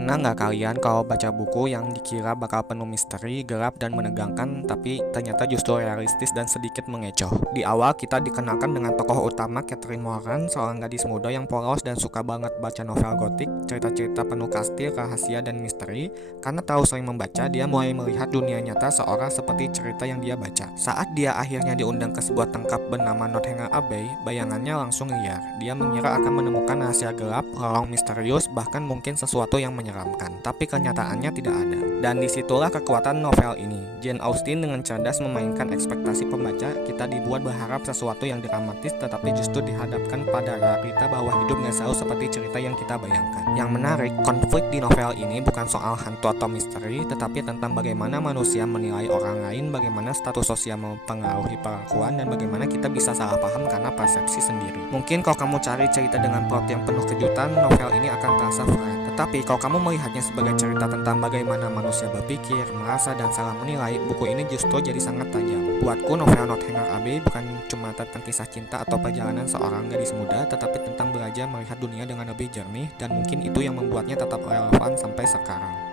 Pernah nggak kalian kalau baca buku yang dikira bakal penuh misteri, gelap, dan menegangkan, tapi ternyata justru realistis dan sedikit mengecoh? Di awal kita dikenalkan dengan tokoh utama Catherine Moran, seorang gadis muda yang polos dan suka banget baca novel gotik, cerita-cerita penuh kastil, rahasia, dan misteri. Karena terlalu sering membaca, dia mulai melihat dunia nyata seorang seperti cerita yang dia baca. Saat dia akhirnya diundang ke sebuah tangkap bernama Nothanger Abbey, bayangannya langsung liar. Dia mengira akan menemukan rahasia gelap, lorong misterius, bahkan mungkin sesuatu yang menyeramkan, tapi kenyataannya tidak ada. Dan disitulah kekuatan novel ini. Jane Austen dengan cerdas memainkan ekspektasi pembaca. Kita dibuat berharap sesuatu yang dramatis, tetapi justru dihadapkan pada realita bahwa hidup gak selalu seperti cerita yang kita bayangkan. Yang menarik, konflik di novel ini bukan soal hantu atau misteri, tetapi tentang bagaimana manusia menilai orang lain, bagaimana status sosial mempengaruhi perlakuan, dan bagaimana kita bisa salah paham karena persepsi sendiri. Mungkin kalau kamu cari cerita dengan plot yang penuh kejutan, novel ini akan terasa flat. Tetapi kalau kamu melihatnya sebagai cerita tentang bagaimana manusia berpikir, merasa, dan salah menilai, buku ini justru jadi sangat tajam. Buatku, novel Nothanger Abbey bukan cuma tentang kisah cinta atau perjalanan seorang gadis muda, tetapi tentang belajar melihat dunia dengan lebih jernih, dan mungkin itu yang membuatnya tetap relevan sampai sekarang.